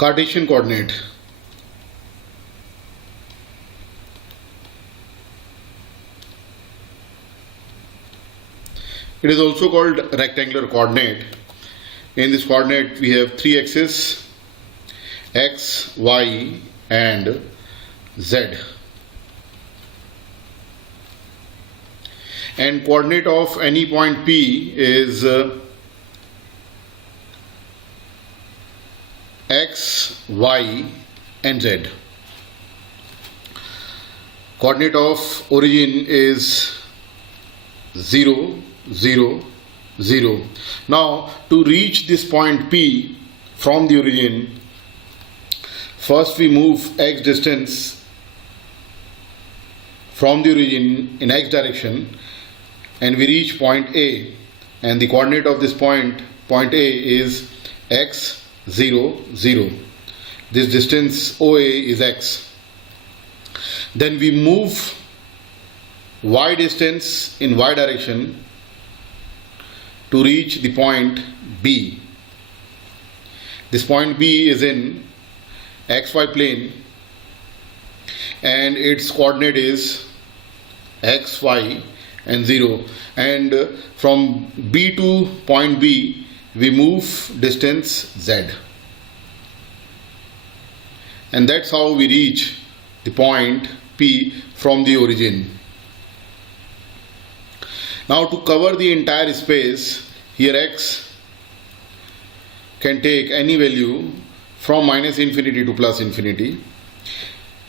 Cartesian coordinate. It is also called rectangular coordinate. In this coordinate we have three axes, x, y and z. And coordinate of any point P is x, y and z. Coordinate of origin is 0, 0, 0. Now to reach this point P from the origin, first we move x distance from the origin in x direction and we reach point A, and the coordinate of this point A is x, 0, 0. This distance OA is x. Then we move y distance in y direction to reach the point B. This point B is in xy plane and its coordinate is x, y and 0, and from B to point B we move distance z, and that's how we reach the point P from the origin. Now to cover the entire space, here x can take any value from minus infinity to plus infinity.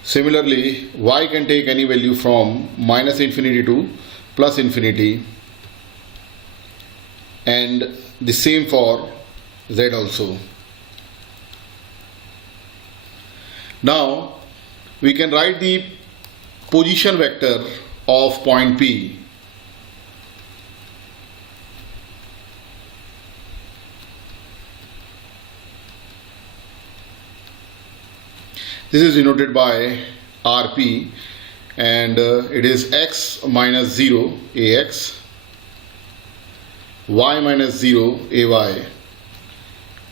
Similarly, y can take any value from minus infinity to plus infinity, and the same for z also. Now we can write the position vector of point P. This is denoted by Rp, and it is x minus 0 ax, y minus 0 ay,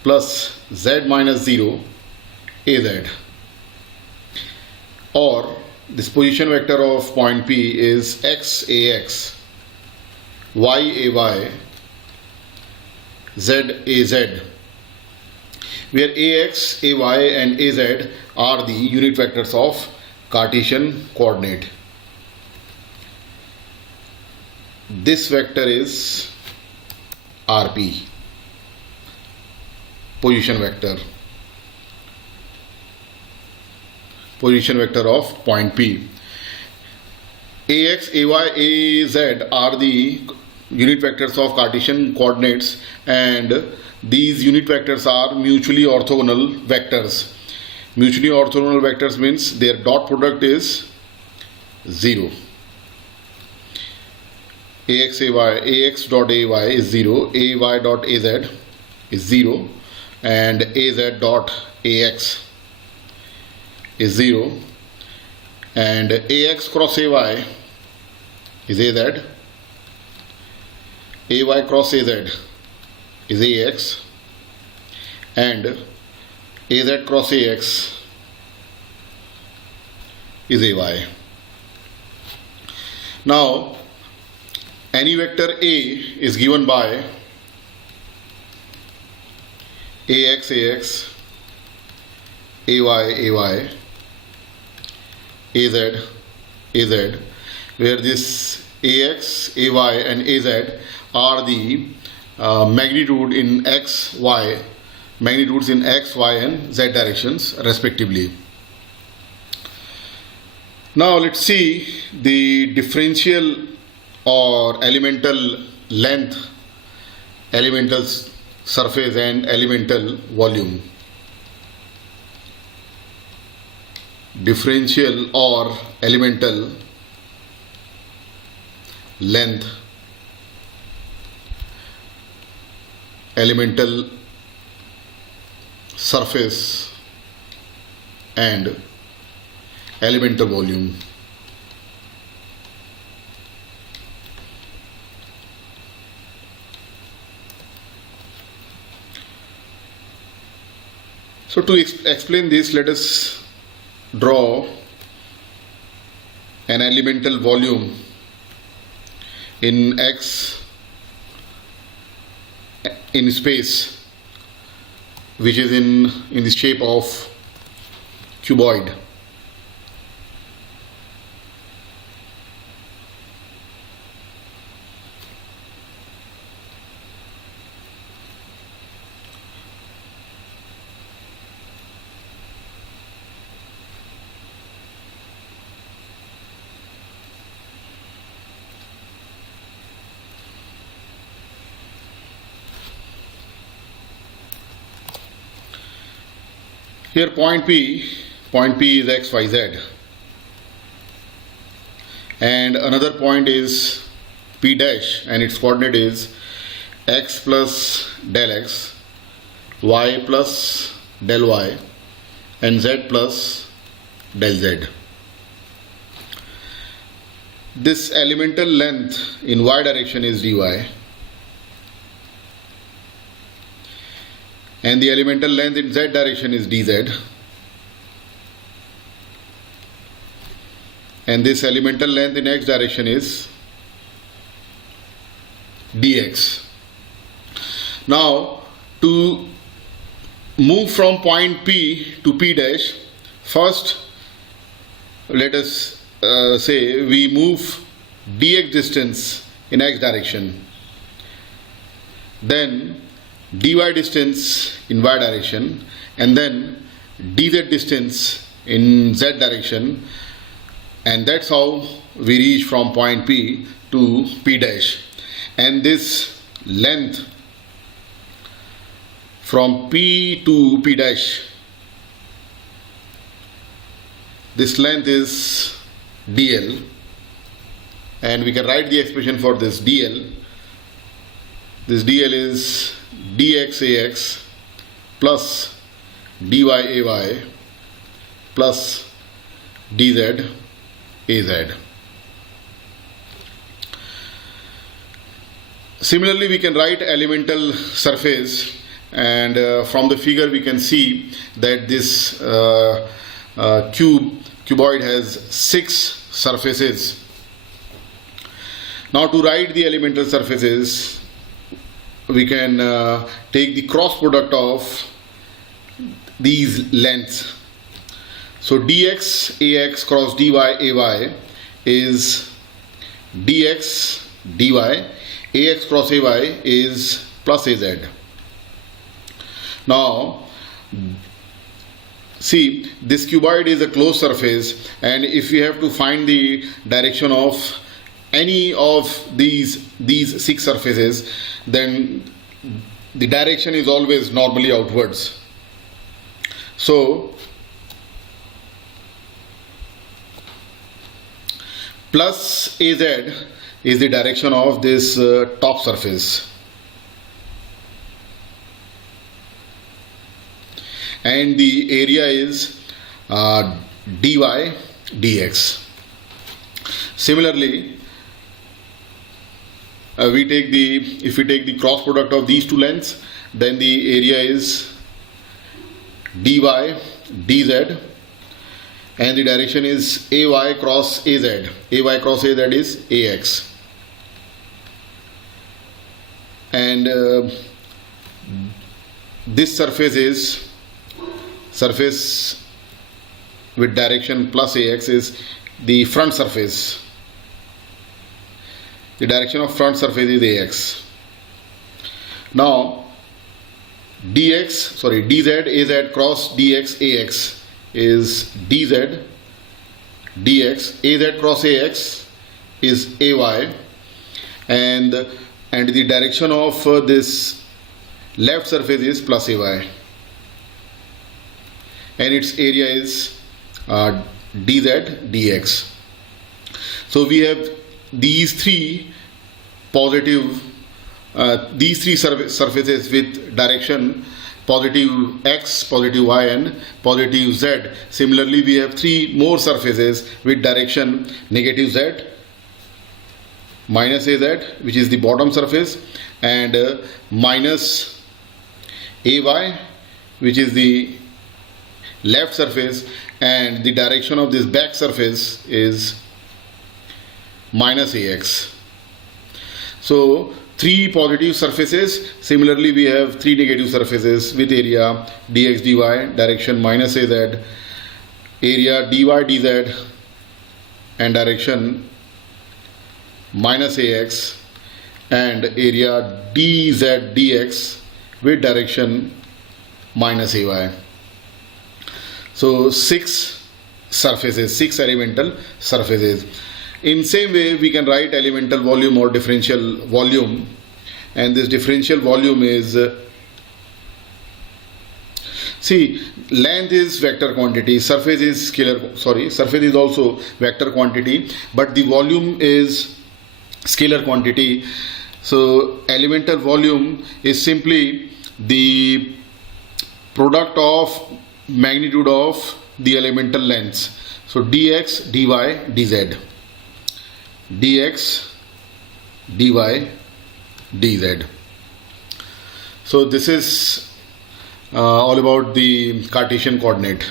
plus z minus 0 az. Or this position vector of point P is x ax, y ay, z az, where ax, ay and az are the unit vectors of Cartesian coordinate. This vector is Rp, position vector of point P. Ax, ay, az are the unit vectors of Cartesian coordinates, and these unit vectors are mutually orthogonal vectors. Mutually orthogonal vectors means their dot product is 0. Ax dot ay is 0, ay dot az is 0, and az dot ax is 0, and ax cross ay is az, ay cross az is ax, and az cross ax is ay. Now any vector A is given by ax, ay, az, where this ax, ay and az are the magnitudes in x, y and z directions respectively. Now let's see the differential or elemental length, elemental surface and elemental volume. Differential or elemental length, elemental surface and elemental volume. So to explain this, let us draw an elemental volume in X in space, which is in the shape of cuboid. Here point P is x, y, z, and another point is P dash, and its coordinate is x plus del x, y plus del y, and z plus del z. This elemental length in y direction is dy, and the elemental length in z direction is dz, and this elemental length in x direction is dx. Now to move from point P to P dash, first let us say we move dx distance in x direction, then dy distance in y direction, and then dz distance in z direction, and that's how we reach from point P to P dash. And this length from P to P dash, this length is dl, and we can write the expression for this dl. This dl is dx ax plus dy ay plus dz az. Similarly, we can write elemental surface, and from the figure we can see that this cuboid has 6 surfaces. Now to write the elemental surfaces, we can take the cross product of these lengths. So dx ax cross dy ay is dx dy, ax cross ay is plus az. Now see, this cuboid is a closed surface, and if we have to find the direction of any of these 6 surfaces, then the direction is always normally outwards. So plus az is the direction of this top surface, and the area is dy dx. Similarly, if we take the cross product of these two lengths, then the area is dy dz, and the direction is ay cross az. Ay cross az is ax, and this surface is surface with direction plus ax is the front surface. The direction of front surface is ax. Now dz az cross dx ax is dz dx, az cross ax is ay, and the direction of this left surface is plus ay, and its area is dz dx. So we have these three surfaces with direction positive x, positive y, and positive z. Similarly, we have 3 more surfaces with direction negative z, minus az, which is the bottom surface, and minus ay, which is the left surface, and the direction of this back surface is minus ax. So 3 positive surfaces, similarly we have 3 negative surfaces with area dx dy, direction minus az, area dy dz and direction minus ax, and area dz dx with direction minus ay. So 6 surfaces, 6 elemental surfaces. In same way we can write elemental volume or differential volume, and this differential volume is see, length is vector quantity, surface is surface is also vector quantity, but the volume is scalar quantity. So elemental volume is simply the product of magnitude of the elemental lengths. So dx dy dz, dx dy dz. So this is all about the Cartesian coordinate.